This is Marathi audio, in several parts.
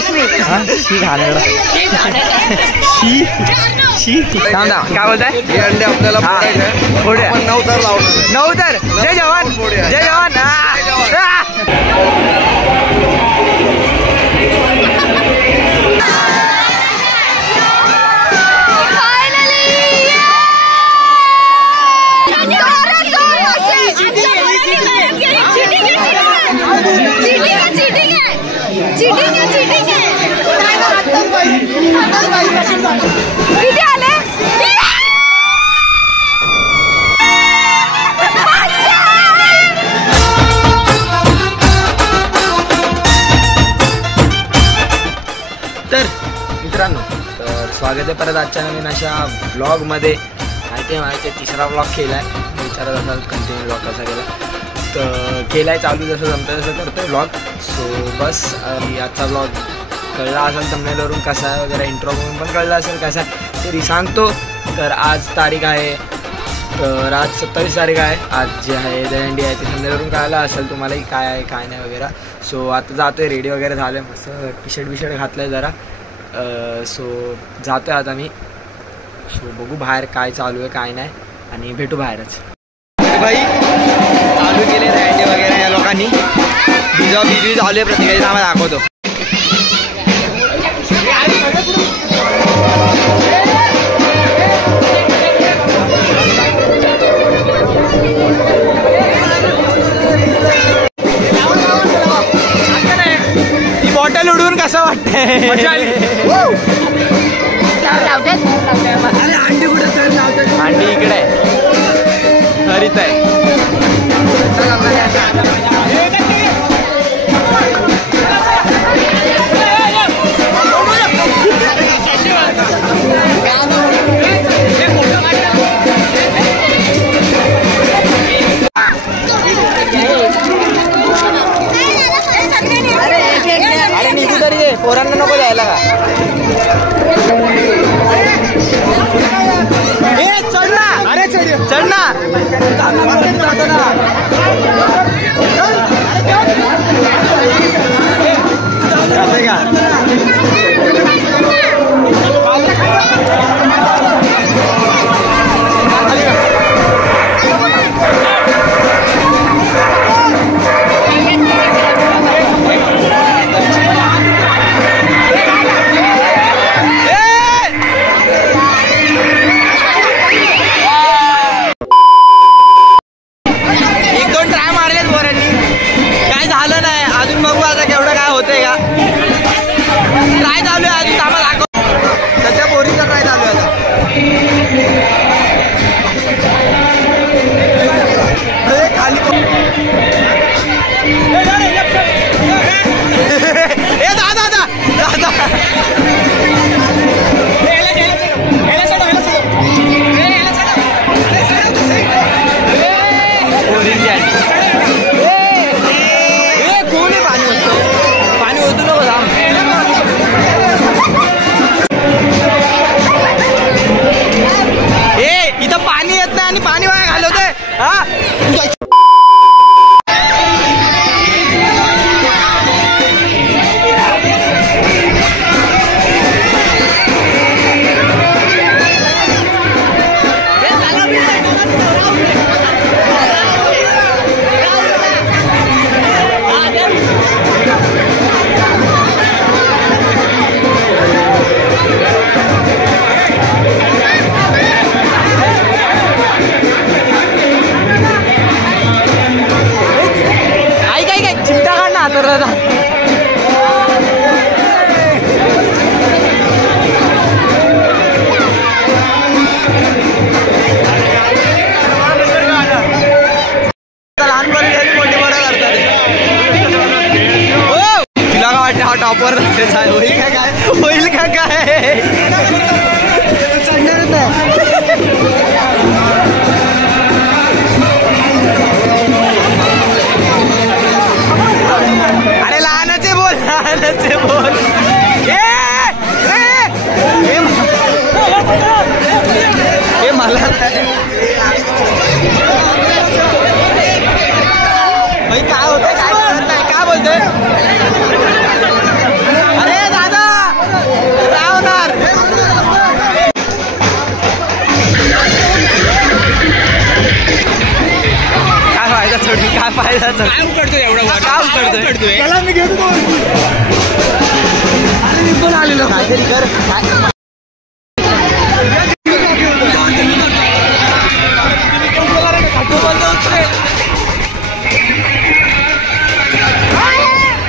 शी घाणेरडा शी थांब ना, काय बोलताय? हे अंडे आपल्याला फोडूया. 9 तर लावणार. 9 तर. जय जवान, जय जवान. तर मित्रांनो, तर स्वागत आहे परत आजच्या नवीन अशा ब्लॉगमध्ये. माहिती तिसरा ब्लॉग केला आहे. विचारत असाल कंटिन्यू ब्लॉग कसा केला, तर केला आहे चालू, जसं जमतं तसं करतो आहे ब्लॉग. सो बस आजचा ब्लॉग कळला असेल थंबनेलवरून कसा आहे वगैरे, इंट्रो म्हणून पण कळलं असेल कसा आहे तरी सांगतो. तर आज तारीख आहे, तर आज 27 तारीख आहे. आज जे आहे दहीहंडी आहे, ते थंबनेलवरून कळलं असेल तुम्हाला की काय आहे काय नाही वगैरे. सो आता जातो आहे, रेडी वगैरे झालं आहे, मस्त टी शर्ट घातलं आहे जरा. सो जातो आहे आता मी. सो बघू बाहेर काय चालू आहे काय नाही, आणि भेटू बाहेरच. भाई चालू केले दहीहंडी वगैरे या लोकांनी. बिजवी चालू आहे, प्रत्येकाची आम्हाला दाखवतो. ती बॉटल उडवून कसं वाटतंय? अंडी इकडे आहे, हरित आहे. अरे निघू तरी दे, पोरांना नको जायला का? चढ ना, अरे चढ ना. टॉपर होईल का काय? अरे लहानाचे बोल, लहानाचे बोल. हे मला भाई काय होतंय, काय बोलतोय? अरे फायदा सोडून काय फायदा करतोय एवढा काम करतोय त्याला मी घेतो अरे मी पण आलेलो काहीतरी कर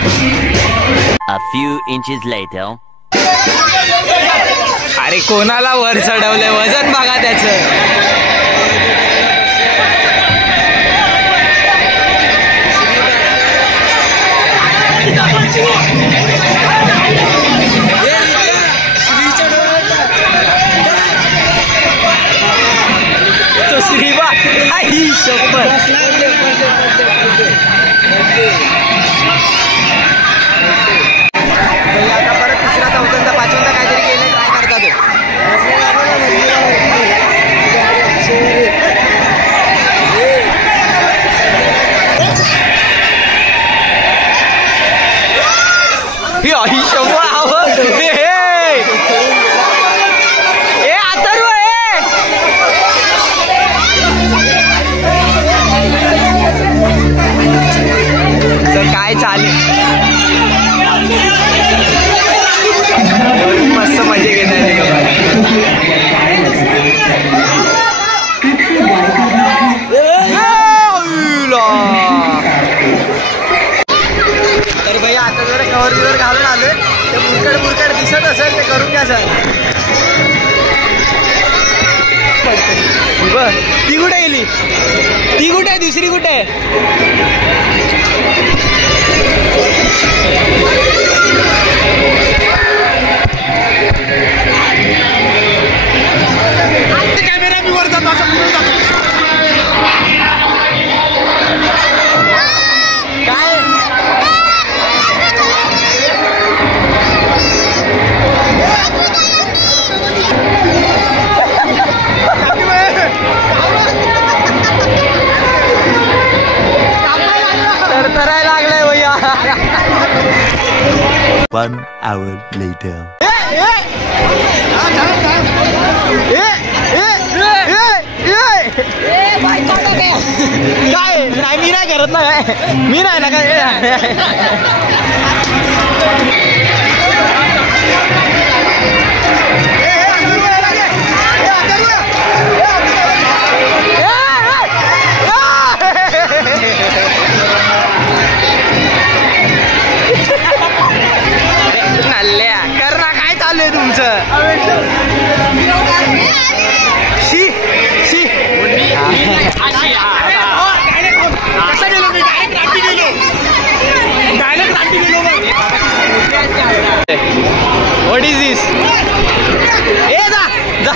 A few inches later. अरे कोणाला वर चढवलंय वजन बघा त्याचं तो श्रीबा आई शपथ आता परत तिसरा चौथ्यांदा पाचव्यांदा काहीतरी केलं ट्राय करतात ही आई शपथ आवाज अथर्व काय चालेल मस्त मजे घेत तर भैया आता जरा कव्हर बिवर घालून आलोय ते मुरकड दिसत असेल ते करून घ्या सर ती कुठे गेली ती कुठे आहे दुसरी कुठे आहे कॅमेरा मी वर जातो काय तरतरायला लागलाय भैया 1 hour later. काय नाही मी नाही करत ना काय मी नाही ना काय नल्ल्या कर ना काय चालू आहे तुमचं शी शी व्हॉट इज दिस ए जा जा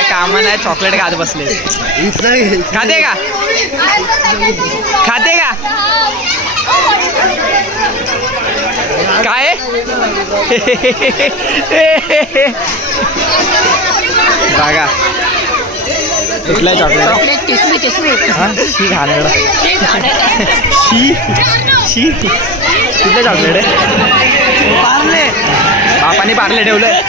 कामा नाही चॉकलेट खात बसले खाते का खाते का काय बघा कुठला चॉकलेट शी खाण्याकडं शी शी कुठलं चॉकलेट आहे पार्ले बापाने पार्ले ठेवलंय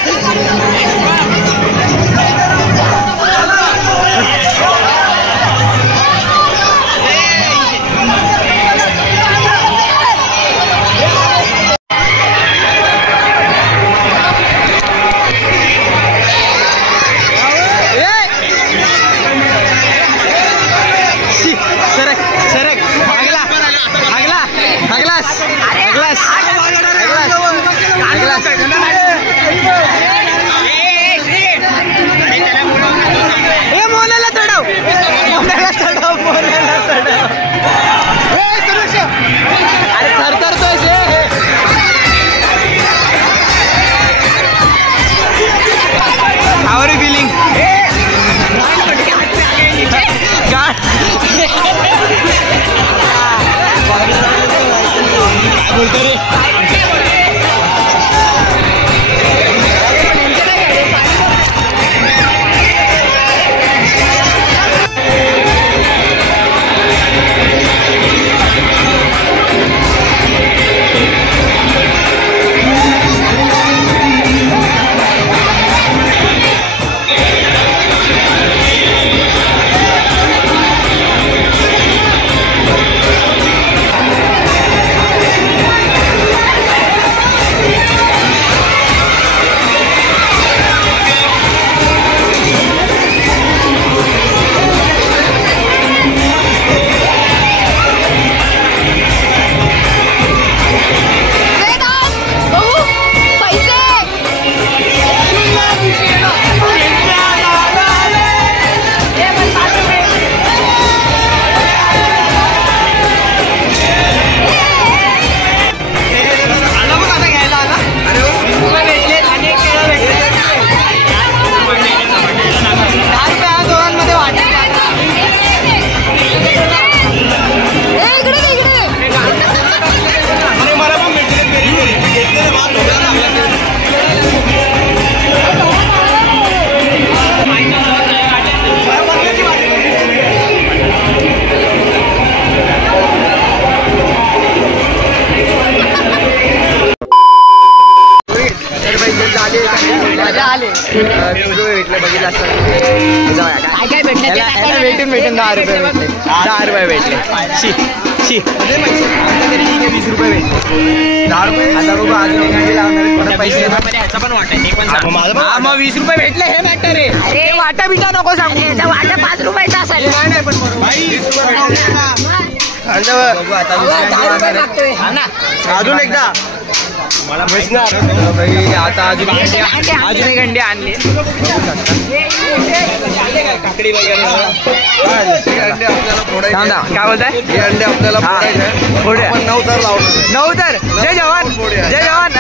जास्त काय काय भेटले भेटून 10 रुपये भेटले 10 रुपये भेटले शी शी तरी ठीक आहे 20 रुपये भेटले 10 रुपये आता बघू अजून एक गाडी लावणार पैसे पण वाटायचं हा मग 20 रुपये भेटले हे मॅटर आहे अरे वाटा बिटा नको सांगू वाटा 5 रुपयाचा असेल नाही पण अजून एकदा मला बसणार आता अजून एक अंडे आणले काकडी वगैरे काय बोलताय हे अंडे आपल्याला फोडे 9 तर लावणार 9 तर जय जवान जय जवान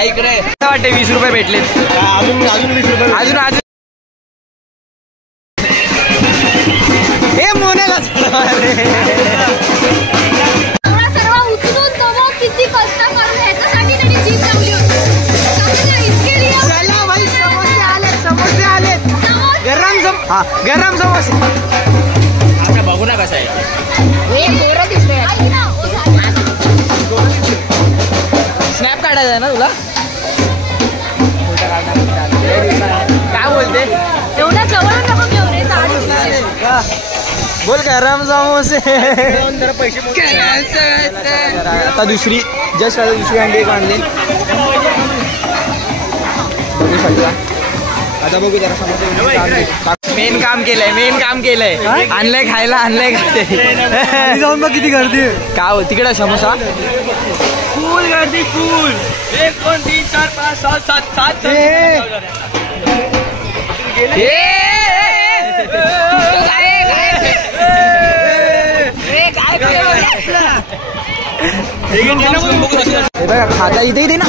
ऐकरे वाटते 20 रुपये भेटले अजून 20 रुपये अजून हे मोन्याला गरम समोसे आता बघू ना कसं आहे स्नॅप काढायचा आहे ना तुला काय बोलते एवढ्या जवळ नको घेऊन रे बोल गरम समोसे आता दुसरी जस्ट आता दुसरी अंडी एक आणली बघू शकता आता बघू जरा समोसे मेन काम केलंय आणलंय खायला जाऊन बघ किती गर्दी काय हो तिकडे समोसा फुल गर्दी फुल 1 2 3 4 5 6 7 खाता इथे दे ना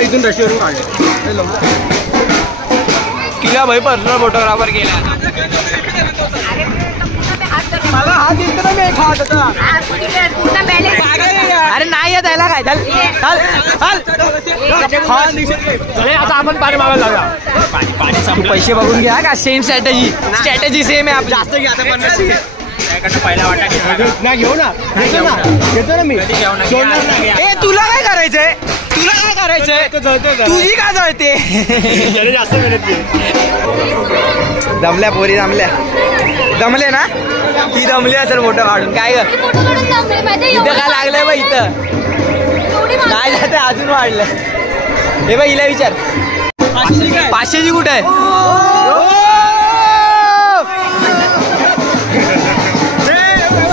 इथून रशीवरून काढले किला भाई पर्सनल फोटोग्राफर गेला मला हात येतो ना मी खात होता अरे नाही येत यायला काय आता आपण पाणी मागायला लावूया पैसे बघून घ्या का सेम स्ट्रॅटेजी सेम आहे आपली जास्त घ्या 50 पहिला वाटा घेऊ ना घेतो ना मी तुला काय करायचंय तुझी का जळते जास्त दमल्या पोरी दमले ना ती दमली असेल फोटो काढून काय ग इथं काय लागलंय बा इथं काय जाते अजून वाढलंय हे बा हिला विचार 500ची कुठे आहे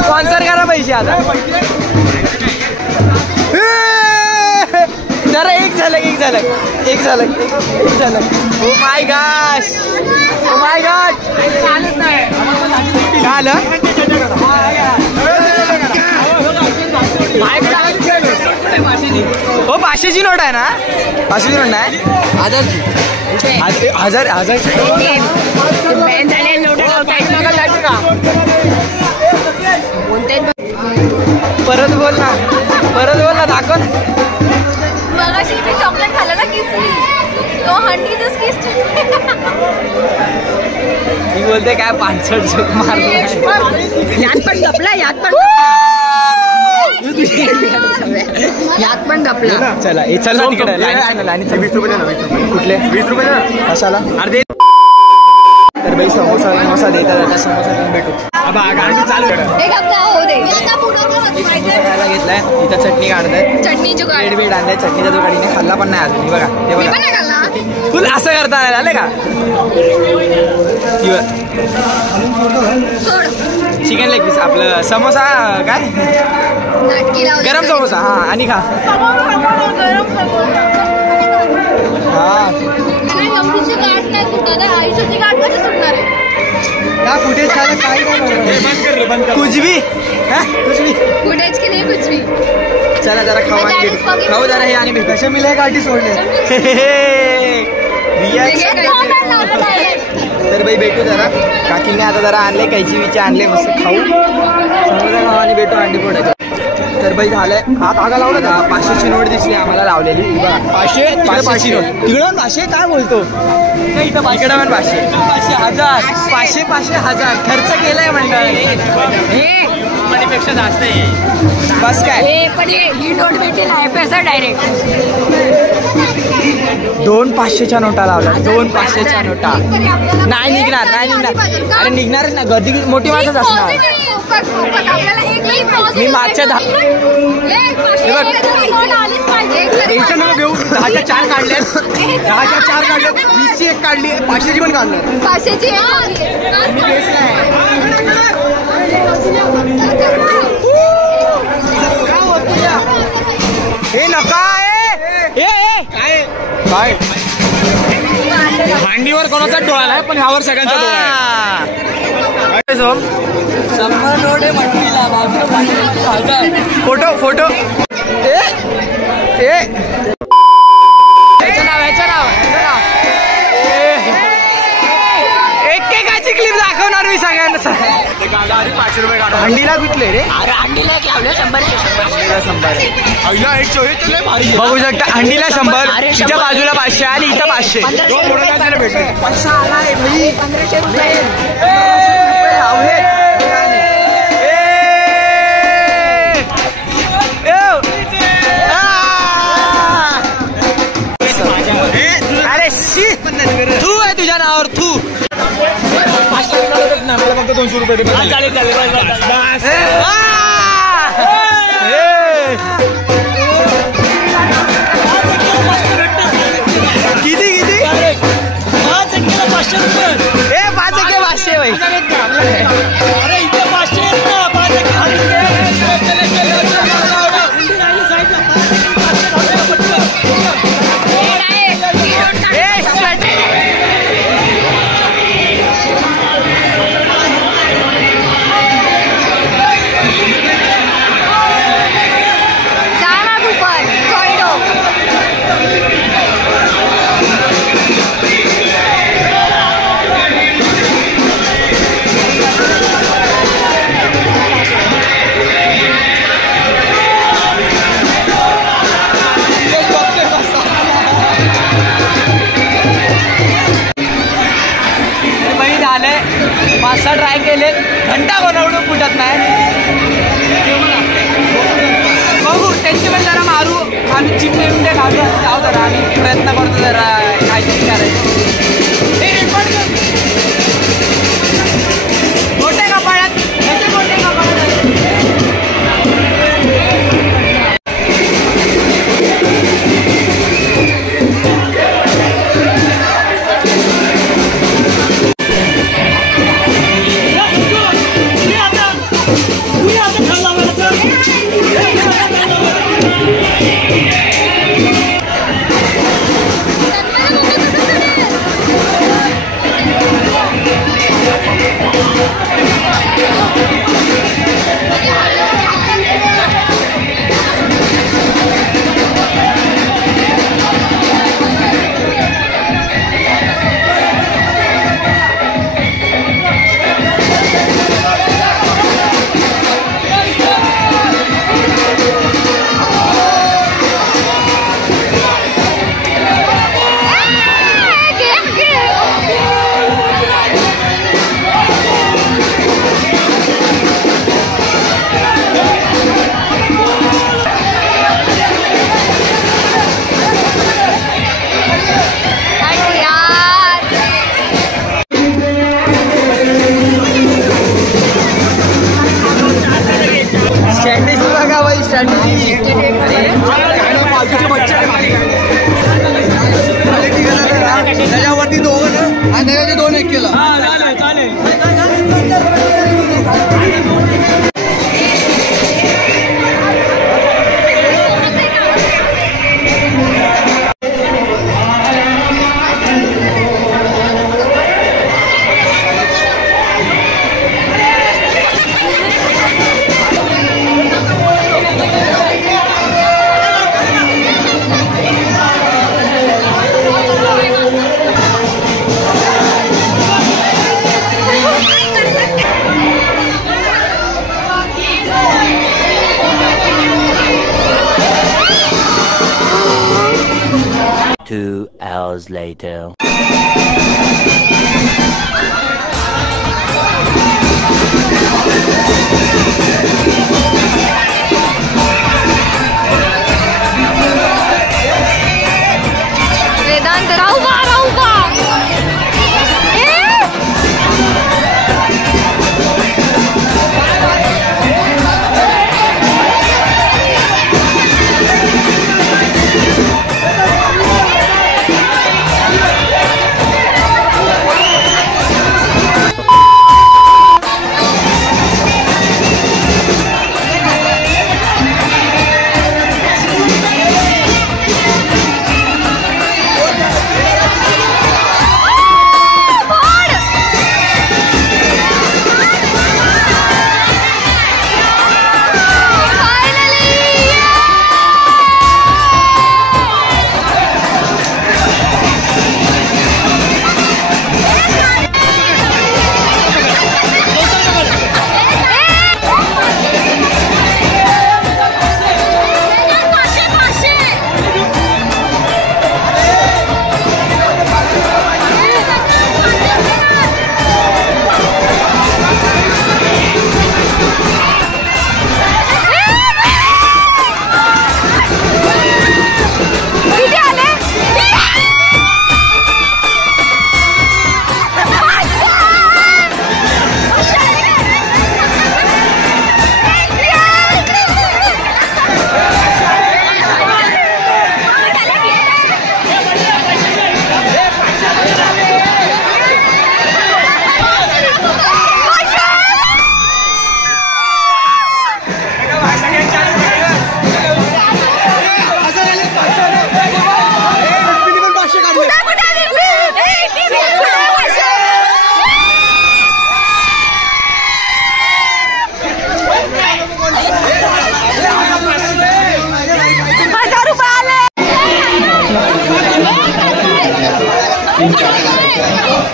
स्पॉन्सर करा पैसे आता जरा एक झालं ओ माय गॉड झालं हो 500ची नोट आहे ना 500ची नोट नाही 1000 परत बोल ना दाखव मगाशी मी चॉकलेट खाल्लं ना किसली तो हंडीच किस मी बोलते काय 500 जोक मारला यात पण डपला चला चल ना तिकडे 20 रुपये कुठले 20 रुपये ना कशाला अर्धे तर बाई समोसा देतात समोसा भेटू चालू घेतलाय इथं चटणी काढताय चटणी बेड आणलाय चटणीचा जो गाडीने खाल्ला पण नाही अजून बघा ते बघा तुला असं करता आले का चिकन लेग पीस आपलं समोसा काय गरम समोसा हा आणि खा हा क्या फुटेज खाना कुछ भी फुटेज के लिए कुछ भी चला जरा खाऊ जरा हे आणि कसे मिले गाठी सोडले तर बाई भेटू जरा काकीने आता जरा आणले कैची विचे आणले मस्त खाऊ समोसा खाऊ आणि भेटू अंडी फोडायचं तर बाई झालंय हा धागा लावला का 500ची नोट दिसली आम्हाला लावलेली 500ची नोट तिकडे 500 काय बोलतो इकडे पण 500 500 1000 खर्च केलाय मंडळ पेक्षा जास्त आहे बस काय पण ही नोट भेटेल आहे पैसा डायरेक्ट 2 500च्या नोटा लावल्या, 2 500च्या नोटा. नाही निघणार, नाही निघणार. अरे निघणारच ना, गर्दी मोठी माणसंच असणार. मी मागच्या 10 घेऊ 10च्या 4 काढल्यात, 10च्या 4 काढल्यात, 20ची 1 काढली, 500ची पण काढणार. 500ची हे नका काय भांडीवर कोणाचा डोळा नाही, पण ह्यावर सगळ्यांचा डोळा आहे. 100 नोट फोटो फोटो एकेकाची क्लिप दाखवणार मी सगळ्यांना. 5 रुपये हंडीला कुठले रे? अरे हंडीला 100 बघू शकता. हंडीला 100, तिच्या बाजूला 500 आणि इथं 500 भेटले. पैसा आलाय भाई, 1500 रुपये लावले. अरे शी तू आहे तुझ्या नावावर तू. 200 रुपये किती किती 5 500 भाई. अरे इथे 500 5-6 ट्राय केले, घंटा बनवून फुटत नाही. बघू त्यांची पण जरा मारू आणि चिमटे बिमटे घालू जाऊ जरा. आम्ही प्रयत्न करतो जरा काहीतरी करायचं. मोठे कपाळात मोठे कपाळात त्याच्यावरती 2 आणि त्याच्यावरती 2 1 केलं. Two hours later.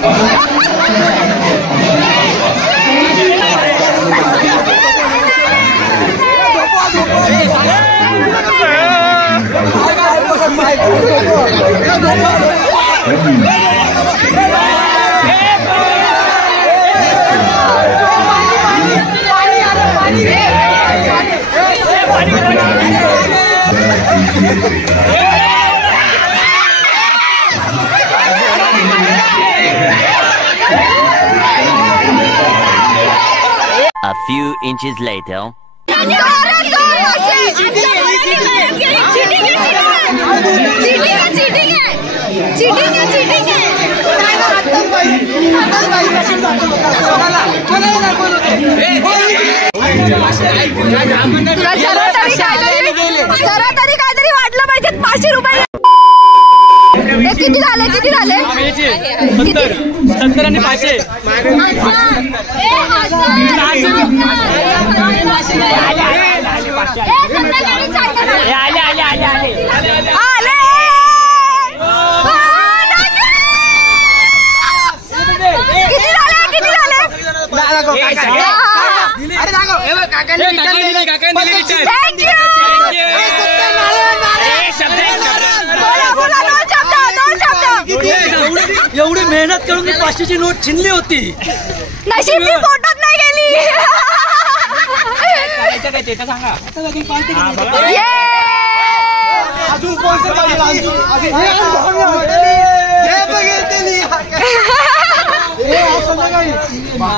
A few inches later. तरी काहीतरी वाटलं पाहिजे 500 रुपये. किती झाले 70 आणि 500. एवढी मेहनत करून मी 500ची नोट छिनली होती. नशीब मी पोटात नाही गेली.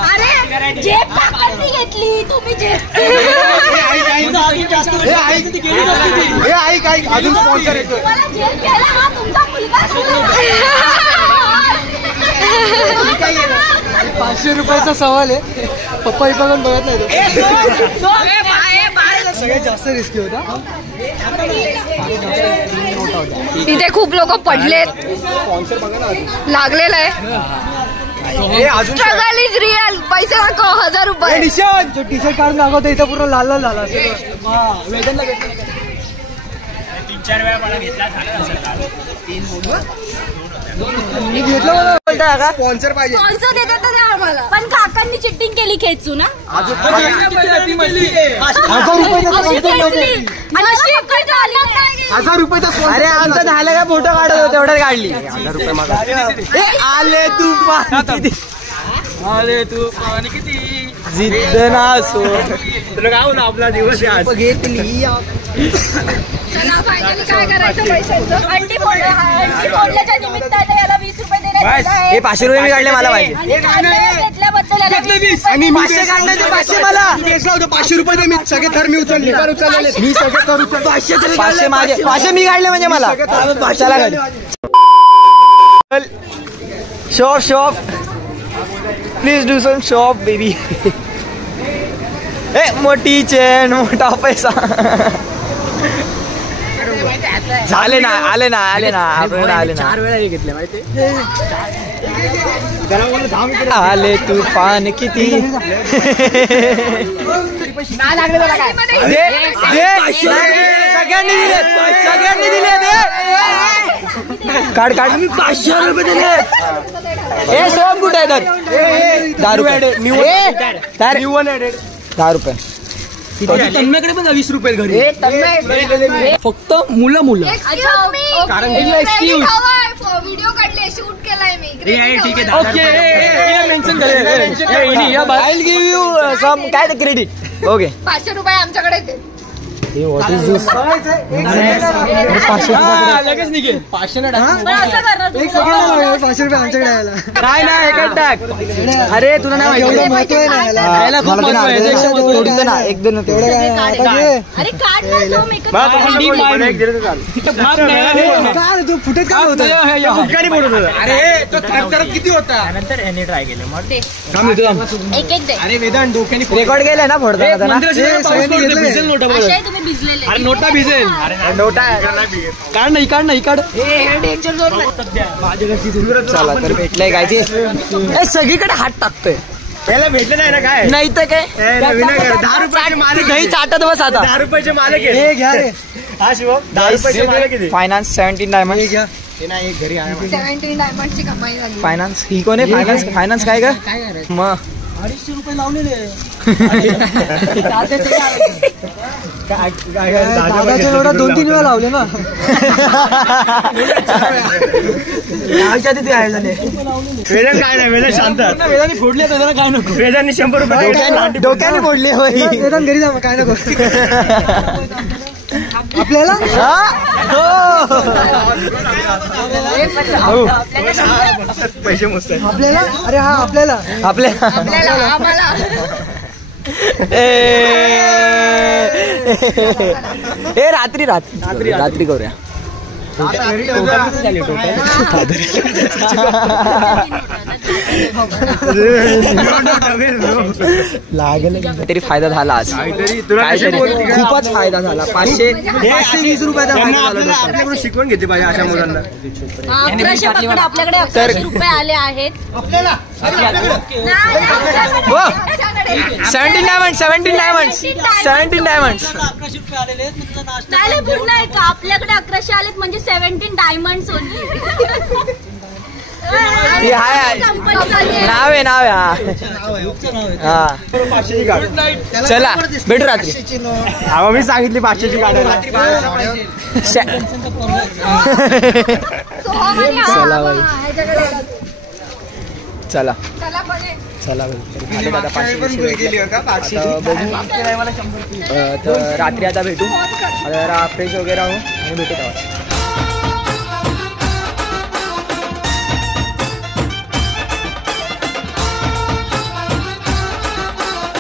अरे जेब काकांनी घेतली तुम्ही जेब. अजून स्पॉन्सर येतो. जेब घ्यायला हा तुमचा मुलगा. 500 रुपयाचा सवाल आहे. पप्पा पण बघत नाही. सगळ्यात जास्त रिस्की होता. इथे खूप लोक पडलेत. लागलेलं आहे. Struggle is real. पैसे दाखव 1000 रुपये. जो टी शर्ट काढून दाखवतो इथं पूर्ण लाल लाल झाला. वेदनला घेतलं 3-4 वेळा मला घेतला. स्पॉन्सर पाहिजे. स्पॉन्सर देतात तर द्या आम्हाला. पण काकांनी चिटिंग केली खेचू ना. 1000 रुपयाचा. अरे आमचं झालं का फोटो काढत होतो तेवढ्यात काढली. 1000 रुपये आले तू पाणी किती जिद्द ना सो तुला गाव ना आपला दिवस घेतली. फायनली काय करायचं पैशांचं. अंडी फोडल्याच्या निमित्ताने याला 20 रुपये देण्यात. हे 500 रुपये मी काढले मला पाहिजे. घेतल्याबद्दल याला 20 रुपये. आणि 500 काढण्याचे 500 मला. 500 रुपये मी सगळे थर मी उचलले. मी सगळे थर उचलले. 500 माझे. 500 मी काढले म्हणजे मला 500ला काढले. Shop please do some shop baby. ए मोठी चेन मोठा पैसा. आले ना 4 वेळा घेतले माहिती. आले तुफान किती. सगळ्यांनी दिले काढ 500 रुपये दिले. हे सोम कुठे आहे तर 10 रुपये. 10 रुपये. तन्मयकडे पण 20 रुपये घरी. फक्त मुलं. व्हिडिओ काढले शूट केलाय मी. ठीक आहे ओके. मेन्शन करेल. I will give you some काय क्रेडिट. ओके 500 रुपये आमच्याकडे दे. व्हॉट इज दिस. 500 लगेच निघेल. 500 पण असं करणार तू. 500 रुपये आमच्याकडे यायला नाही एकच टाक. अरे तुला नाही माहिती महत्व आहे ना यायला खूप महत्व आहे. एक दोन अरे काढ ना सोम एकच. तू फुटेज काय होतं. अरे तो थरथरत किती होता. नंतर यांनी ट्राय केलं. एक दे. अरे वेदांत डोक्याने रेकॉर्ड केलंय ना फोडताना. अशा तुम्ही भिजलेले. अरे नोटा भिजेल. नोटा काढ नाही चला तर भेटलंय गायचे. सगळीकडे हात टाकतोय. याला भेटलं नाही ना काय. नाही तर काय 10 रुपयाचे मालक. दही चाटत बस आता. 10 रुपयाचे मालक आहे. घ्या रे. हा शिवम 10 रुपयाचे मालक आहे. Finance 17 diamond. ते नाही घरी आहे 17 डायमंडची कमाई झाली. फायनान्स ही कोण आहे? फायनान्स काय का मग 250 रुपये लावलेले दादाच्या एवढा 2-3 वेळा लावले ना. तिथे आहे झाले वेदांत काय नाही, वेदांत शांत. वेदांनी फोडले तर काय नको. वेदांनी 100 रुपये डोक्याने फोडले होय. वेदांत घरी जा मग काय नको. आपल्याला पैसे मस्त आहे. आपल्याला अरे हा आपल्याला आपल्याला आम्हाला ए रात्री करूया. तरी फायदा झाला आज. खूपच फायदा झाला. 520 रुपयाचा फायदा झाला. आपल्याकडून शिकवण घेतली पाहिजे अशा मुलांना. 1100 पकड, आपल्याकडे 1100 रुपये आले आहेत. 17 डायमंड 17 डायमंड. नाही पूर्ण आहे का? आपल्याकडे 1100 आलेत म्हणजे 17 डायमंड्स नाव आहे हा. चला भेटू रात्री. मी सांगितली 500ची गाडी. चला चला तर रात्री आता भेटू. आता जरा फ्रेश वगैरे आहो आणि भेटू तेव्हा.